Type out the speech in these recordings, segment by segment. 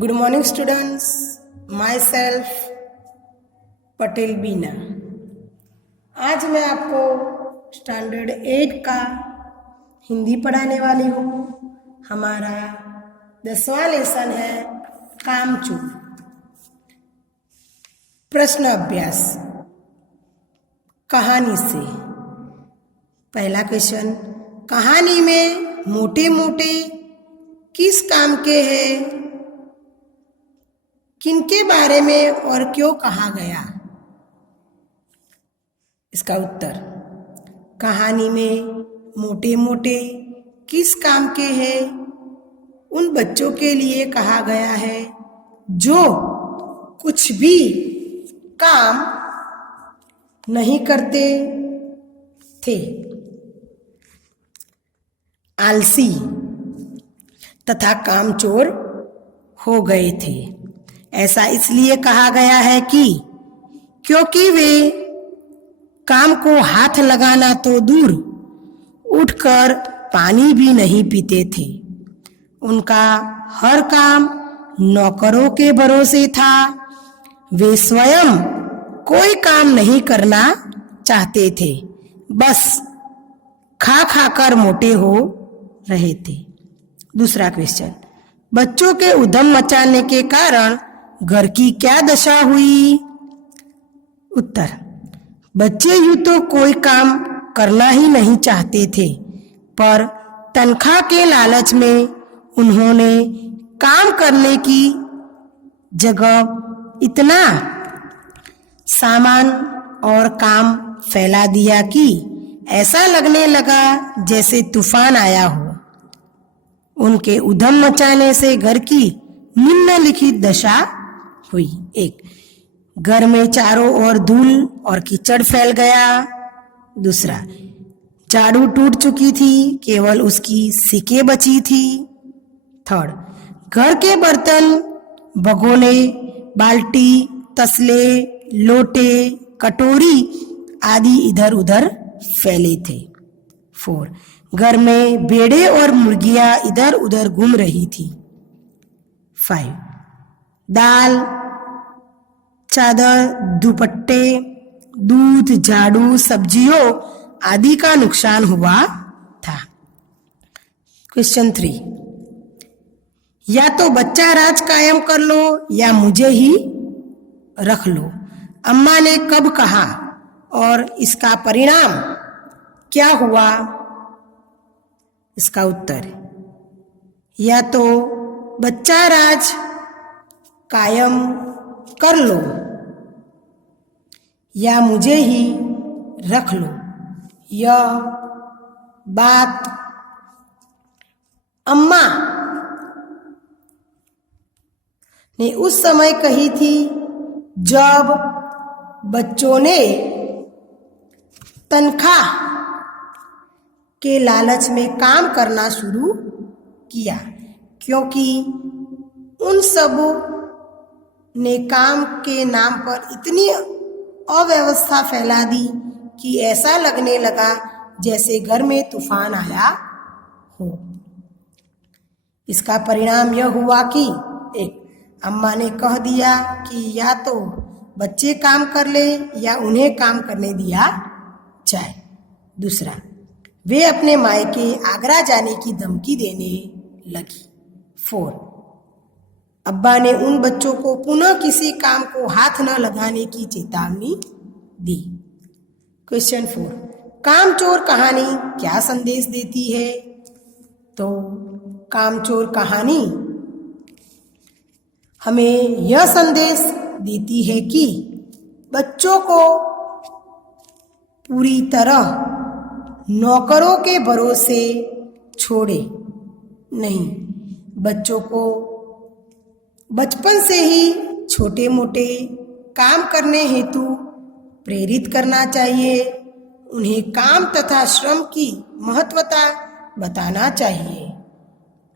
Good morning students, myself Patel Bina. आज मैं आपको स्टैंडर्ड 8 का हिंदी पढ़ाने वाली हूँ। हमारा 10वां लेसन है कामचोर। प्रश्न अभ्यास कहानी से। पहला क्वेश्चन, कहानी में मोटे मोटे किस काम के हैं, किनके बारे में और क्यों कहा गया? इसका उत्तर, कहानी में मोटे मोटे किस काम के हैं उन बच्चों के लिए कहा गया है जो कुछ भी काम नहीं करते थे, आलसी तथा कामचोर हो गए थे। ऐसा इसलिए कहा गया है कि क्योंकि वे काम को हाथ लगाना तो दूर, उठकर पानी भी नहीं पीते थे। उनका हर काम नौकरों के भरोसे था। वे स्वयं कोई काम नहीं करना चाहते थे, बस खा खाकर मोटे हो रहे थे। दूसरा क्वेश्चन, बच्चों के उद्यम मचाने के कारण घर की क्या दशा हुई? उत्तर, बच्चे यूं तो कोई काम करना ही नहीं चाहते थे, पर तनख्वाह के लालच में उन्होंने काम करने की जगह इतना सामान और काम फैला दिया कि ऐसा लगने लगा जैसे तूफान आया हो। उनके उद्यम मचाने से घर की निम्नलिखित दशा हुई। 1, घर में चारों ओर धूल और कीचड़ फैल गया। दूसरा, झाड़ू टूट चुकी थी, केवल उसकी सीकें बची थी। थर्ड, घर के बर्तन, भगोने, बाल्टी, तसले, लोटे, कटोरी आदि इधर उधर फैले थे। 4, घर में भेड़ें और मुर्गियां इधर उधर घूम रही थी। 5, दाल, चादर, दुपट्टे, दूध, झाड़ू, सब्जियों आदि का नुकसान हुआ था। क्वेश्चन 3, या तो बच्चा राज कायम कर लो या मुझे ही रख लो, अम्मा ने कब कहा और इसका परिणाम क्या हुआ? इसका उत्तर, या तो बच्चा राज कायम कर लो या मुझे ही रख लो। यह बात अम्मा ने उस समय कही थी जब बच्चों ने तनख्वाह के लालच में काम करना शुरू किया, क्योंकि उन सब ने काम के नाम पर इतनी अव्यवस्था फैला दी कि ऐसा लगने लगा जैसे घर में तूफान आया हो। इसका परिणाम यह हुआ कि 1, अम्मा ने कह दिया कि या तो बच्चे काम कर ले या उन्हें काम करने दिया जाए। दूसरा, वे अपने मायके आगरा जाने की धमकी देने लगी। 4, अब्बा ने उन बच्चों को पुनः किसी काम को हाथ न लगाने की चेतावनी दी। क्वेश्चन 4, कामचोर कहानी क्या संदेश देती है? तो कामचोर कहानी हमें यह संदेश देती है कि बच्चों को पूरी तरह नौकरों के भरोसे छोड़े नहीं। बच्चों को बचपन से ही छोटे मोटे काम करने हेतु प्रेरित करना चाहिए। उन्हें काम तथा श्रम की महत्वता बताना चाहिए।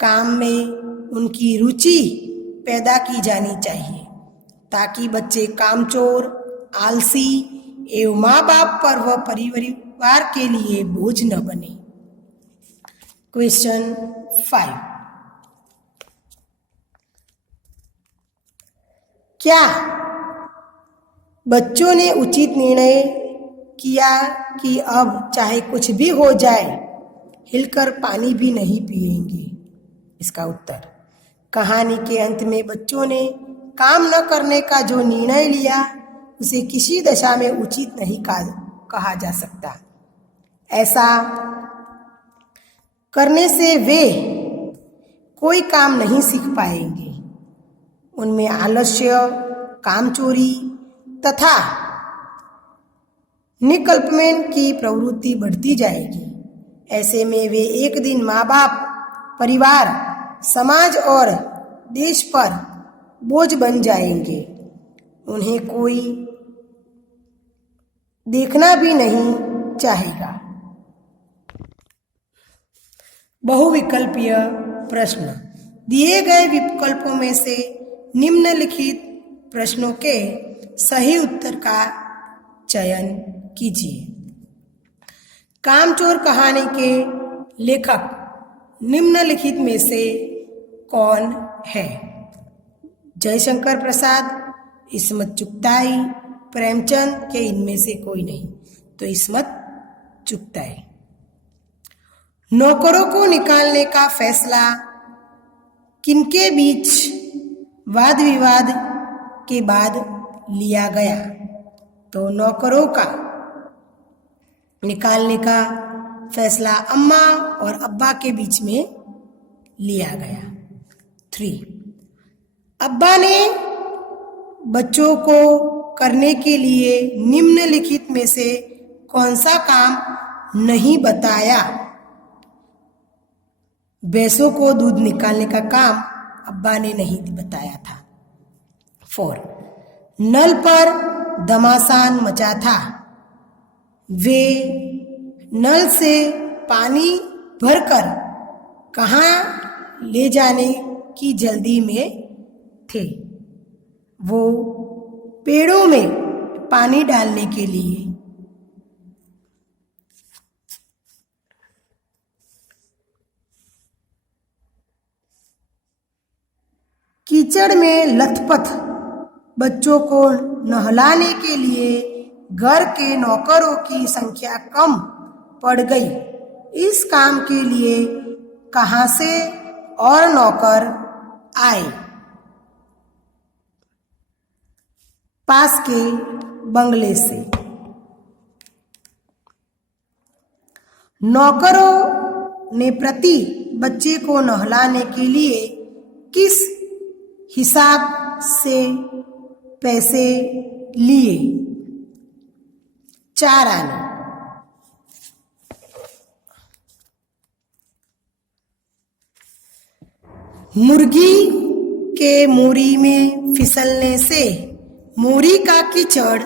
काम में उनकी रुचि पैदा की जानी चाहिए ताकि बच्चे कामचोर, आलसी एवं माँ बाप पर व परिवार के लिए बोझ न बने। क्वेश्चन 5, क्या बच्चों ने उचित निर्णय किया कि अब चाहे कुछ भी हो जाए हिलकर पानी भी नहीं पिएंगे? इसका उत्तर, कहानी के अंत में बच्चों ने काम न करने का जो निर्णय लिया उसे किसी दशा में उचित नहीं कहा जा सकता। ऐसा करने से वे कोई काम नहीं सीख पाएंगे। उनमें आलस्य, कामचोरी तथा निकल्पमेंट की प्रवृत्ति बढ़ती जाएगी। ऐसे में वे एक दिन माँ बाप, परिवार, समाज और देश पर बोझ बन जाएंगे। उन्हें कोई देखना भी नहीं चाहेगा। बहुविकल्पीय प्रश्न। दिए गए विकल्पों में से निम्नलिखित प्रश्नों के सही उत्तर का चयन कीजिए। कामचोर कहानी के लेखक निम्नलिखित में से कौन है? जयशंकर प्रसाद, इस्मत चुगताई, प्रेमचंद के इनमें से कोई नहीं, तो इस्मत चुगताई। नौकरों को निकालने का फैसला किनके बीच वाद विवाद के बाद लिया गया? तो नौकरों का निकालने का फैसला अम्मा और अब्बा के बीच में लिया गया। 3. अब्बा ने बच्चों को करने के लिए निम्नलिखित में से कौन सा काम नहीं बताया? भैंसों को दूध निकालने का काम अब्बा ने नहीं बताया था। 4. नल पर घमासान मचा था। वे नल से पानी भरकर कहाँ ले जाने की जल्दी में थे? वो पेड़ों में पानी डालने के लिए। कीचड़ में लथपथ बच्चों को नहलाने के लिए घर के नौकरों की संख्या कम पड़ गई। इस काम के लिए कहाँ से और नौकर आए? पास के बंगले से। नौकरों ने प्रति बच्चे को नहलाने के लिए किस हिसाब से पैसे लिए? 4 आने। मुर्गी के मोरी में फिसलने से मोरी का कीचड़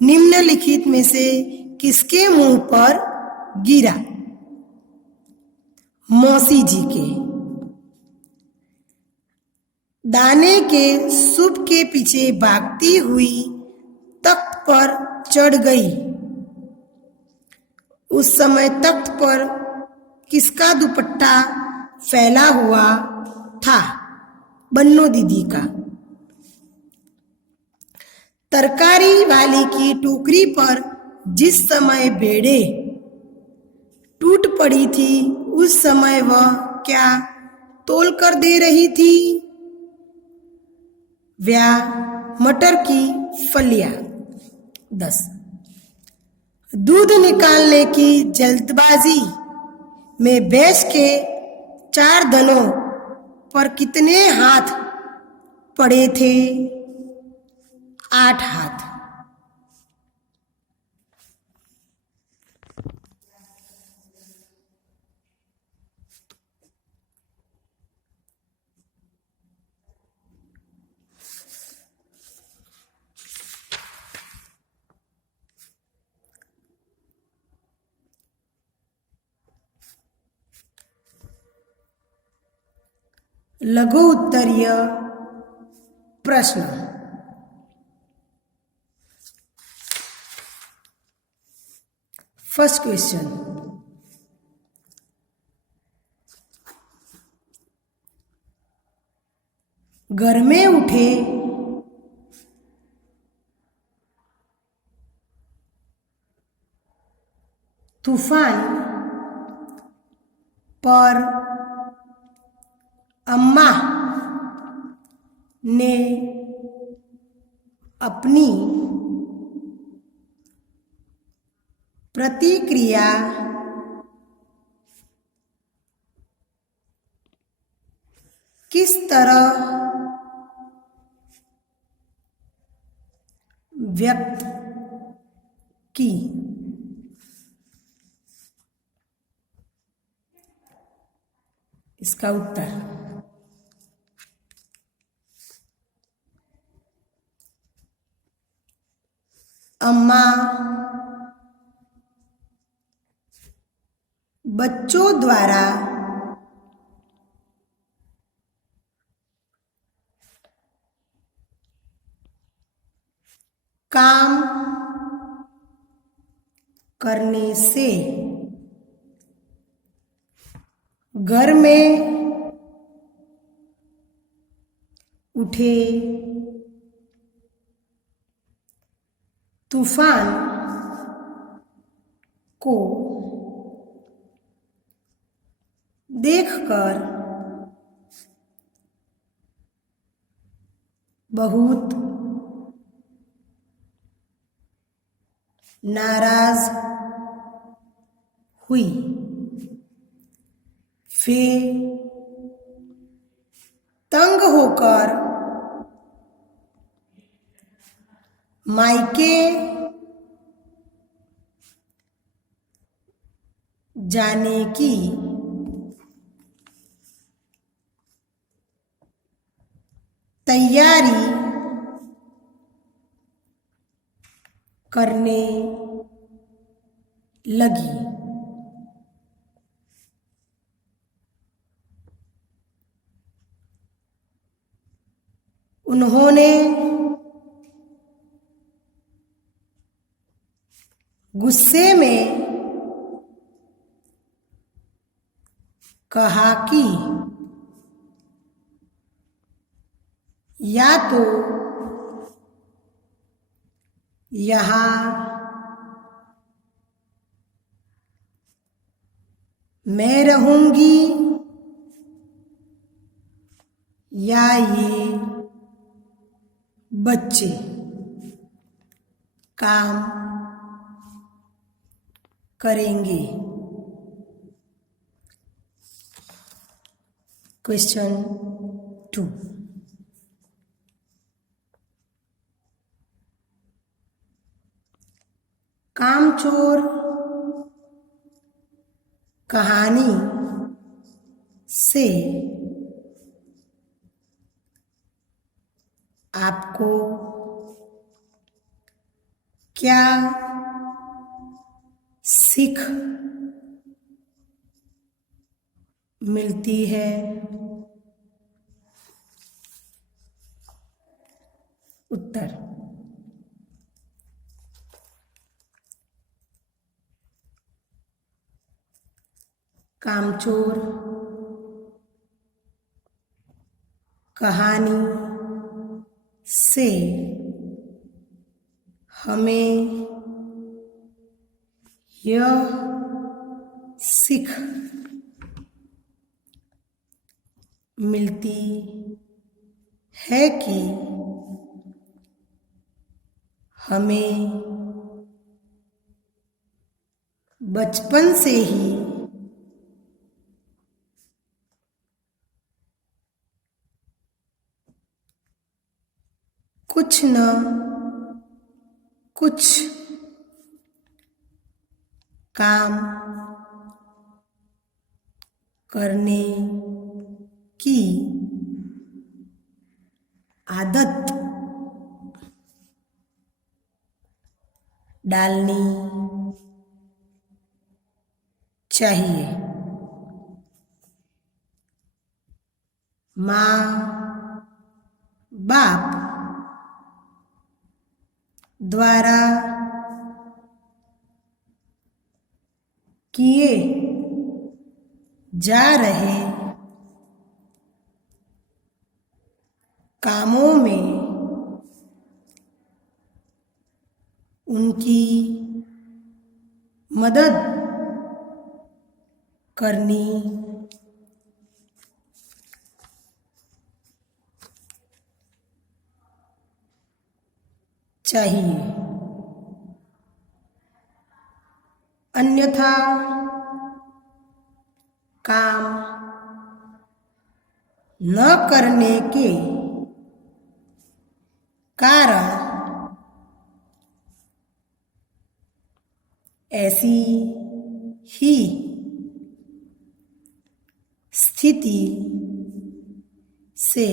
निम्नलिखित में से किसके मुंह पर गिरा? मौसी जी के। दाने के सूप के पीछे भागती हुई तख्त पर चढ़ गई। उस समय तख्त पर किसका दुपट्टा फैला हुआ था? बन्नो दीदी का। तरकारी वाली की टोकरी पर जिस समय बेड़े टूट पड़ी थी उस समय वह क्या तोल कर दे रही थी? मटर की फलियां। 10. दूध निकालने की जल्दबाजी में भैंस के 4 दनों पर कितने हाथ पड़े थे? 8 हाथ। लघु उत्तरीय प्रश्न। फर्स्ट क्वेश्चन, घर में उठे तूफान पर अम्मा ने अपनी प्रतिक्रिया किस तरह व्यक्त की। इसका उत्तर अम्मा बच्चों द्वारा काम करने से घर में उठे तूफान को देखकर बहुत नाराज हुई। वे तंग होकर मायके जाने की तैयारी करने लगी। उन्होंने गुस्से में कहा कि या तो यहाँ मैं रहूंगी या ये बच्चे काम करेंगे। क्वेश्चन 2। कामचोर कहानी से आपको क्या सीख मिलती है। उत्तर कामचोर कहानी से हमें यह सीख मिलती है कि हमें बचपन से ही कुछ न कुछ काम करने की आदत डालनी चाहिए। माँ बाप द्वारा किए जा रहे कामों में उनकी मदद करनी चाहिए, अन्यथा काम न करने के कारण ऐसी ही स्थिति से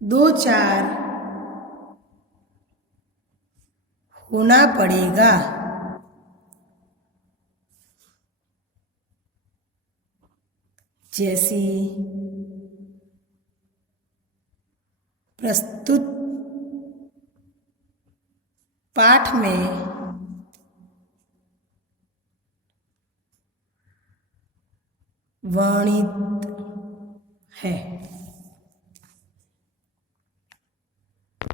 दो चार होना पड़ेगा। जैसी प्रस्तुत पाठ में वर्णित है।